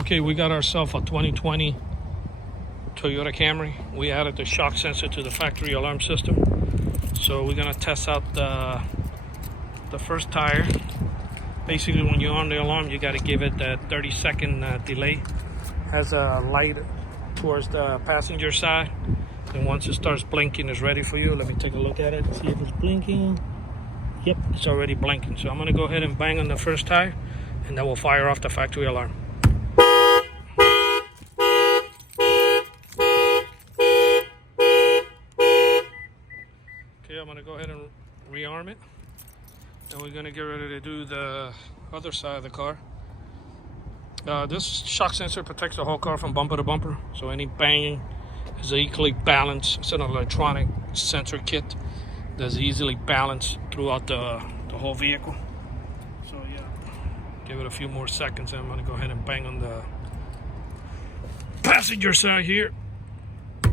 Okay, we got ourselves a 2020 Toyota Camry. We added the shock sensor to the factory alarm system. So we're gonna test out the first tire. Basically, when you're on the alarm, you gotta give it that 30-second delay. Has a light towards the passenger side. And once it starts blinking, it's ready for you. Let me take a look at it, see if it's blinking. Yep, it's already blinking. So I'm gonna go ahead and bang on the first tire, and that will fire off the factory alarm. Okay, I'm gonna go ahead and rearm it. And we're gonna get ready to do the other side of the car. This shock sensor protects the whole car from bumper to bumper. So any banging is equally balanced. It's an electronic sensor kit that's easily balanced throughout the whole vehicle. So yeah, give it a few more seconds and I'm gonna go ahead and bang on the passenger side here. We're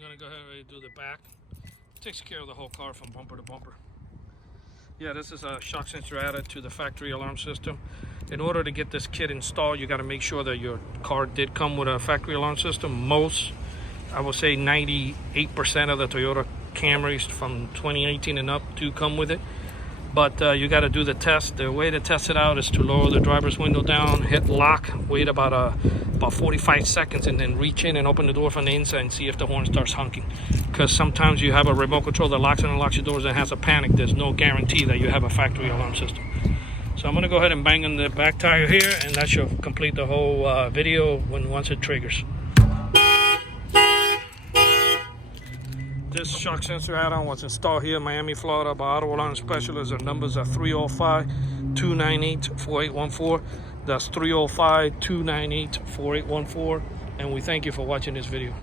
gonna go ahead and do the back. Takes care of the whole car from bumper to bumper. Yeah, this is a shock sensor added to the factory alarm system. In order to get this kit installed, you got to make sure that your car did come with a factory alarm system. Most, I would say 98% of the Toyota Camrys from 2018 and up do come with it. But you got to do the test. The way to test it out is to lower the driver's window down, hit lock, wait about 45 seconds, and then reach in and open the door from the inside and see if the horn starts honking. Because sometimes you have a remote control that locks and unlocks your doors and has a panic. There's no guarantee that you have a factory alarm system. So I'm going to go ahead and bang on the back tire here, and that should complete the whole video once it triggers. This shock sensor add-on was installed here in Miami, Florida by Auto Alarm Specialists. Our numbers are 305-298-4814. That's 305-298-4814. And we thank you for watching this video.